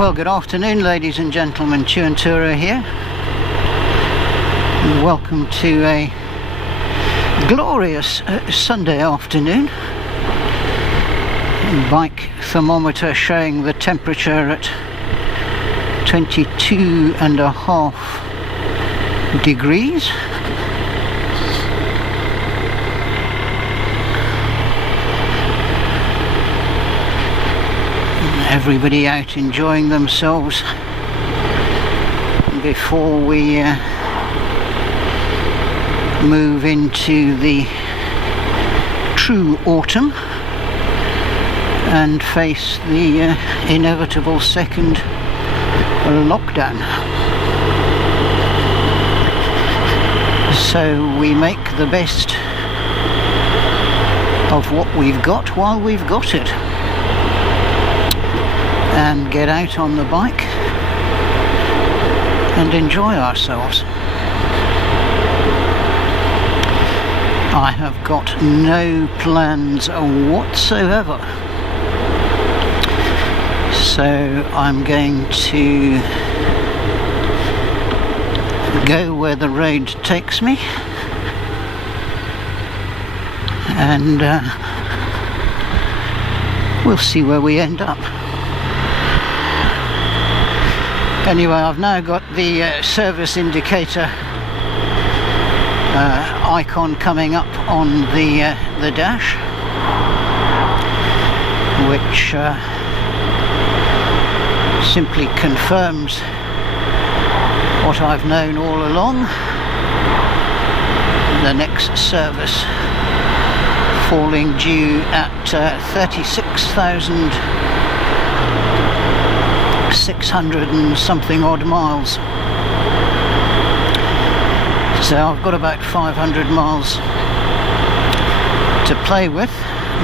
Well, good afternoon, ladies and gentlemen. Tuantura here. And welcome to a glorious Sunday afternoon. Bike thermometer showing the temperature at 22.5 degrees. Everybody out enjoying themselves before we move into the true autumn and face the inevitable second lockdown. So we make the best of what we've got while we've got it, and get out on the bike and enjoy ourselves. I have got no plans whatsoever, so I'm going to go where the road takes me, and we'll see where we end up. Anyway, I've now got the service indicator icon coming up on the dash, which simply confirms what I've known all along. The next service falling due at 36,600 and something odd miles. So I've got about 500 miles to play with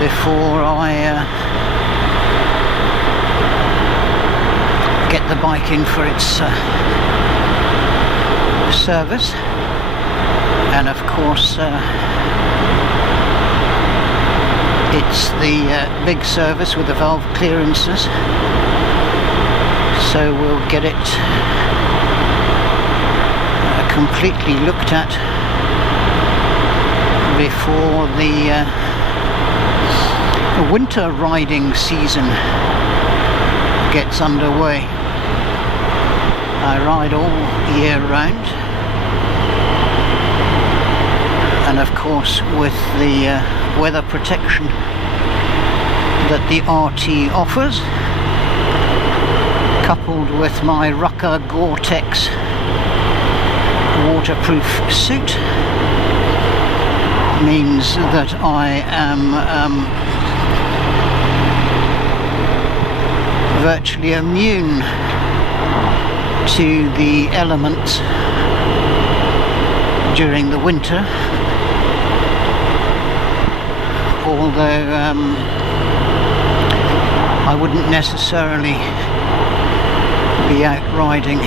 before I get the bike in for its service. And of course it's the big service with the valve clearances, so we'll get it completely looked at before the winter riding season gets underway. I ride all year round, and of course with the weather protection that the RT offers, coupled with my Rucker Gore-Tex waterproof suit, means that I am virtually immune to the elements during the winter, although I wouldn't necessarily be out riding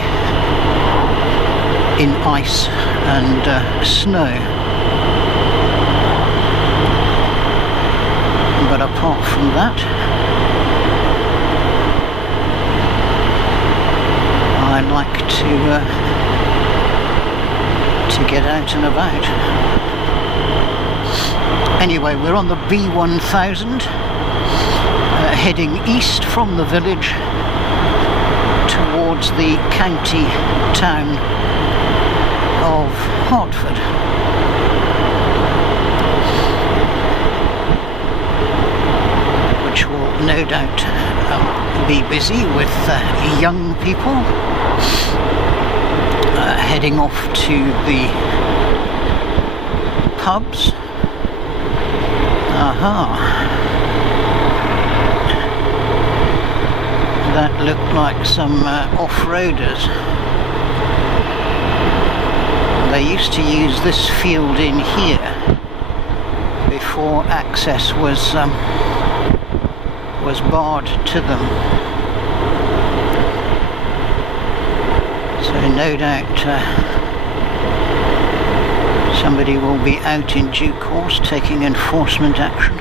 in ice and snow. But apart from that, I like to get out and about. Anyway, we're on the B1000, heading east from the village towards the county town of Hartford. Which will no doubt be busy with young people heading off to the pubs. That looked like some off-roaders. They used to use this field in here before access was barred to them. So no doubt somebody will be out in due course taking enforcement action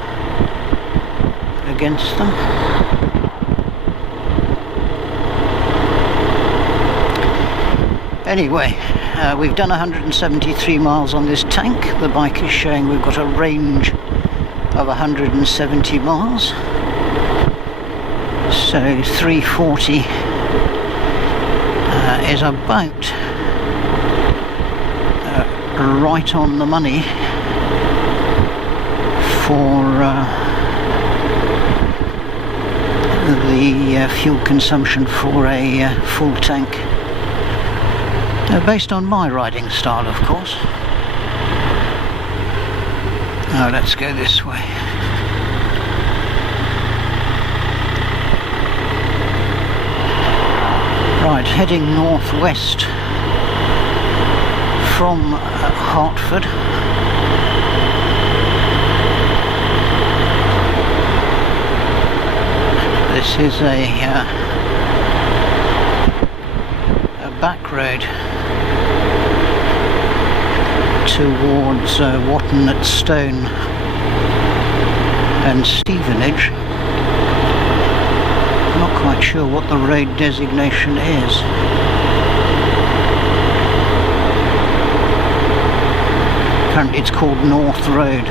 against them. Anyway, we've done 173 miles on this tank. The bike is showing we've got a range of 170 miles. So 340 is about right on the money for the fuel consumption for a full tank, based on my riding style, of course. Now let's go this way. Right, heading northwest from Hartford. This is a back road towards Watton-at-Stone and Stevenage. I'm not quite sure what the road designation is. Apparently it's called North Road.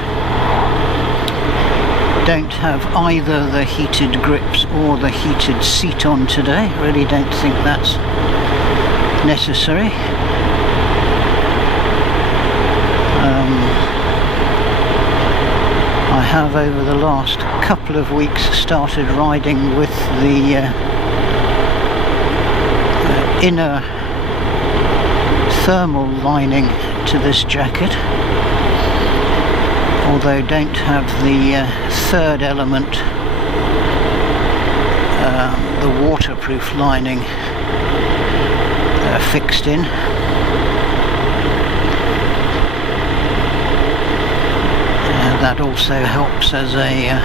Don't have either the heated grips or the heated seat on today. Really don't think that's necessary. I have over the last couple of weeks started riding with the inner thermal lining to this jacket, although don't have the third element, the waterproof lining, fixed in. That also helps as a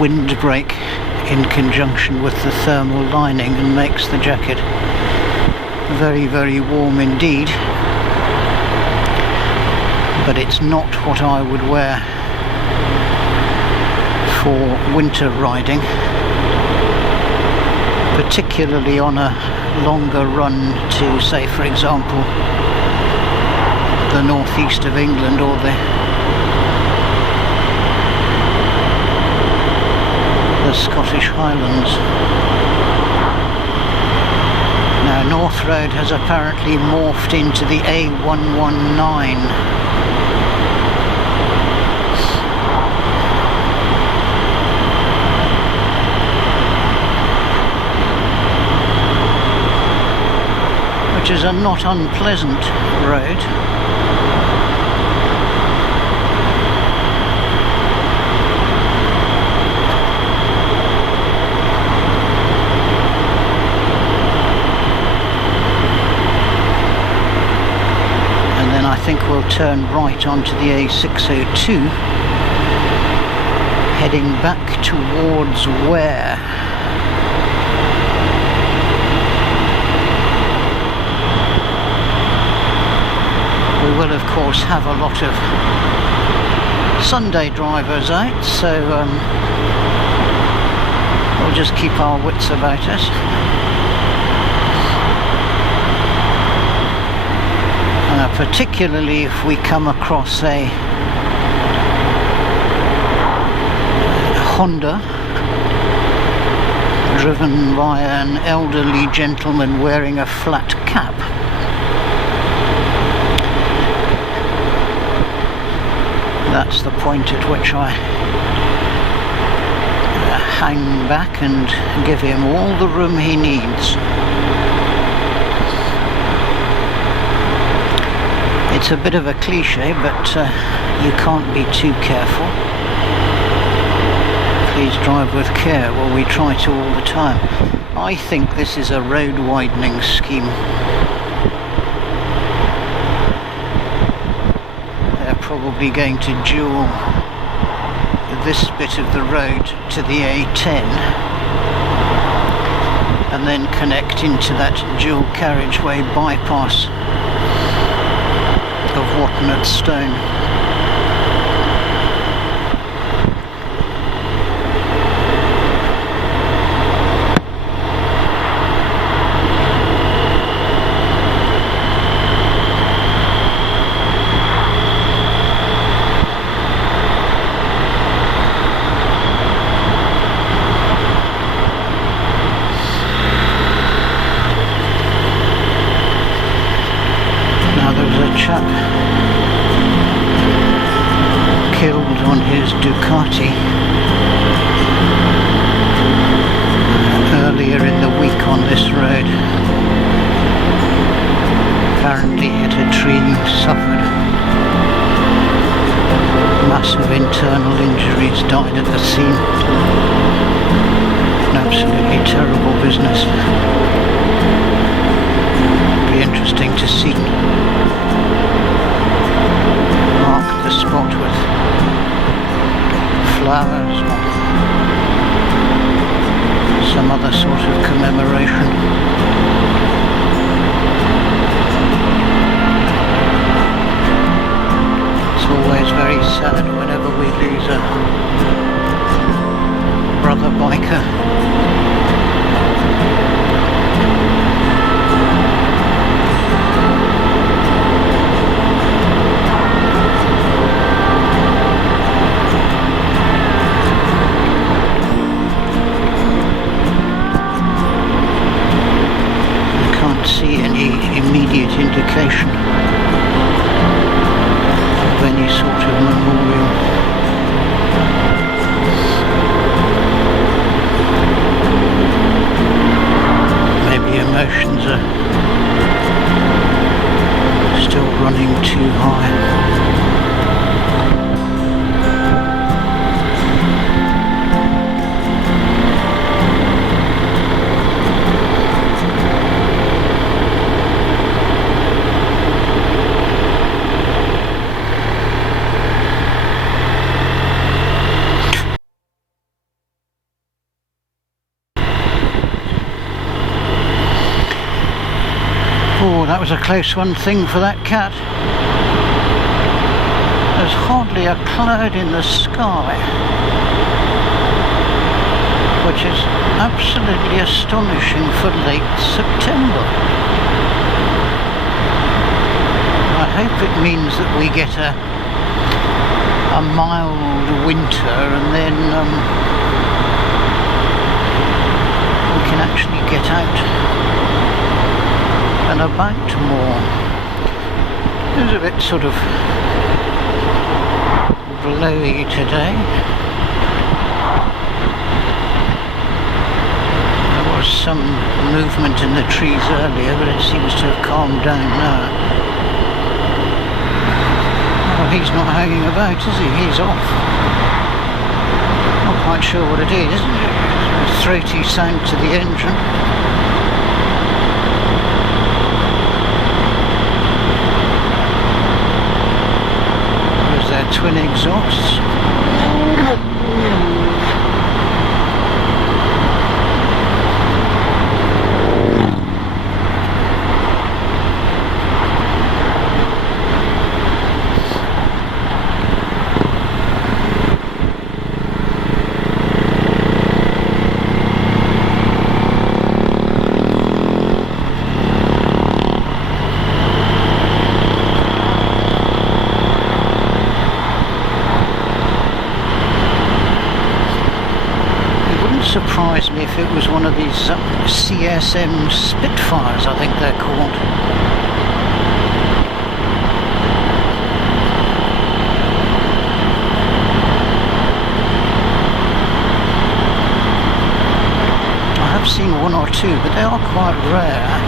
windbreak in conjunction with the thermal lining, and makes the jacket very, very warm indeed. But it's not what I would wear for winter riding, particularly on a longer run to, say, for example, the northeast of England or the Scottish Highlands. Now, North Road has apparently morphed into the A119. Which is a not unpleasant road. I think we'll turn right onto the A602, heading back towards Ware. We will of course have a lot of Sunday drivers out, so we'll just keep our wits about us. Particularly if we come across a Honda driven by an elderly gentleman wearing a flat cap. That's the point at which I hang back and give him all the room he needs. It's a bit of a cliche, but you can't be too careful. Please drive with care. Well, we try to all the time. I think this is a road widening scheme. They're probably going to dual this bit of the road to the A10 and then connect into that dual carriageway bypass of Watton-at-Stone. Ducati earlier in the week on this road. Apparently hit a tree, suffered massive internal injuries, died at the scene. An absolutely terrible business. Be interesting to see. Mark the spot with flowers or some other sort of commemoration. It's always very sad whenever we lose a brother biker. See any immediate indication of any sort of memorial. Maybe emotions are still running too high. Oh, that was a close one thing for that cat. There's hardly a cloud in the sky, which is absolutely astonishing for late September. I hope it means that we get a mild winter and then we can actually get out and about more. It was a bit sort of blowy today. There was some movement in the trees earlier, but it seems to have calmed down now. Oh, he's not hanging about, is he? He's off. Not quite sure what it is. A throaty sound to the engine. Twin exhausts. Surprise me if it was one of these CSM Spitfires, I think they're called. I have seen one or two, but they are quite rare.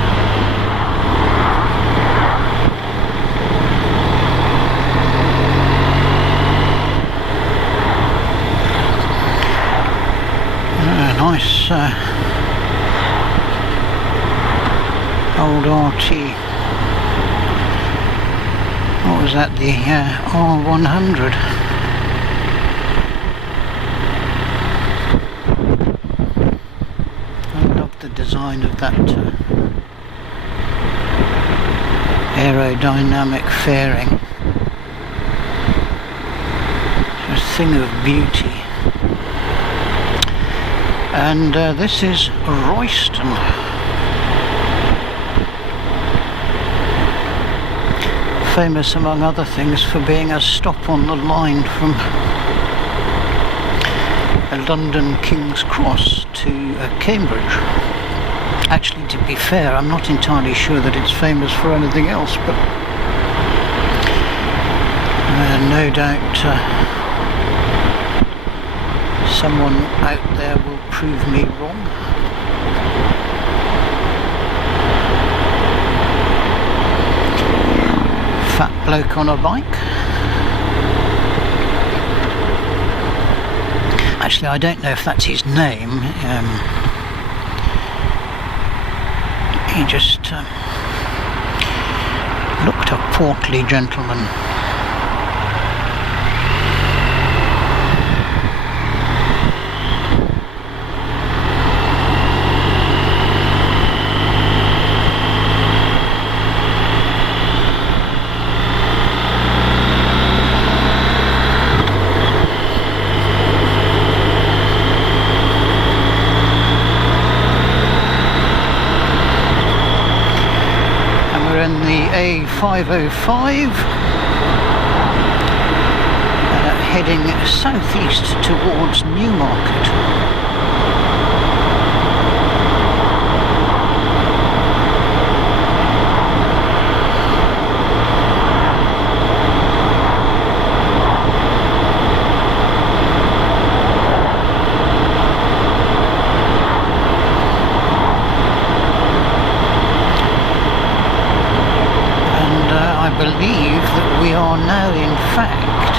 Nice old RT. What was that? The R1200. I love the design of that aerodynamic fairing. It's a thing of beauty. And this is Royston. Famous among other things for being a stop on the line from London King's Cross to Cambridge. Actually, to be fair, I'm not entirely sure that it's famous for anything else, but no doubt Someone out there will prove me wrong. Fat bloke on a bike. Actually, I don't know if that's his name. He just looked a portly gentleman. A505 heading southeast towards Newmarket. I believe that we are now in fact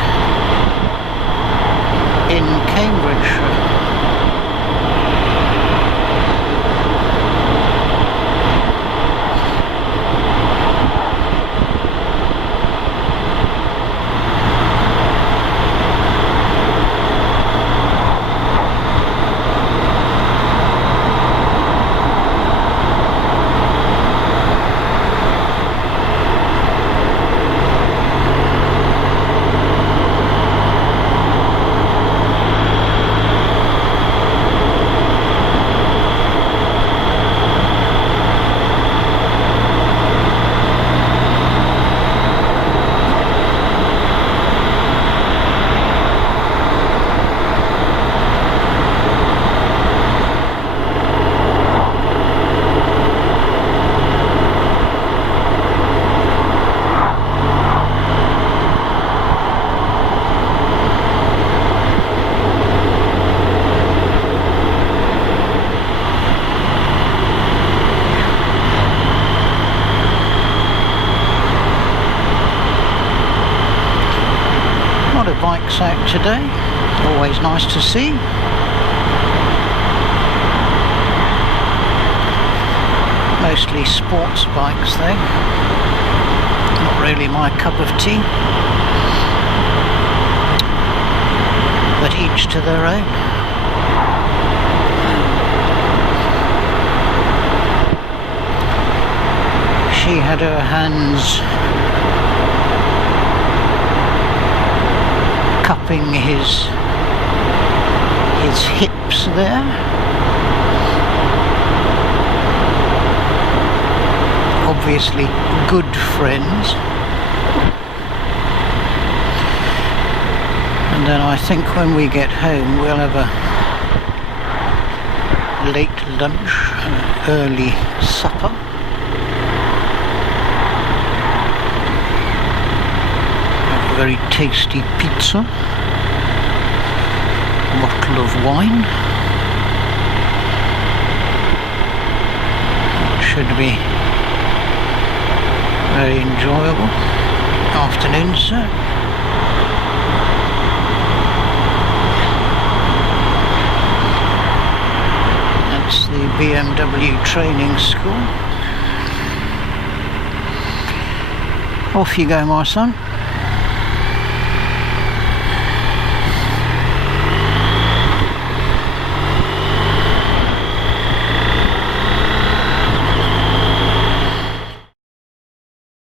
in Cambridgeshire. Bikes out today, always nice to see. Mostly sports bikes though, not really my cup of tea, but each to their own. She had her hands cupping his hips there. Obviously good friends. And then I think when we get home we'll have a late lunch, an early supper. Very tasty pizza, bottle of wine. It should be very enjoyable afternoon, sir. That's the BMW training school. Off you go, my son.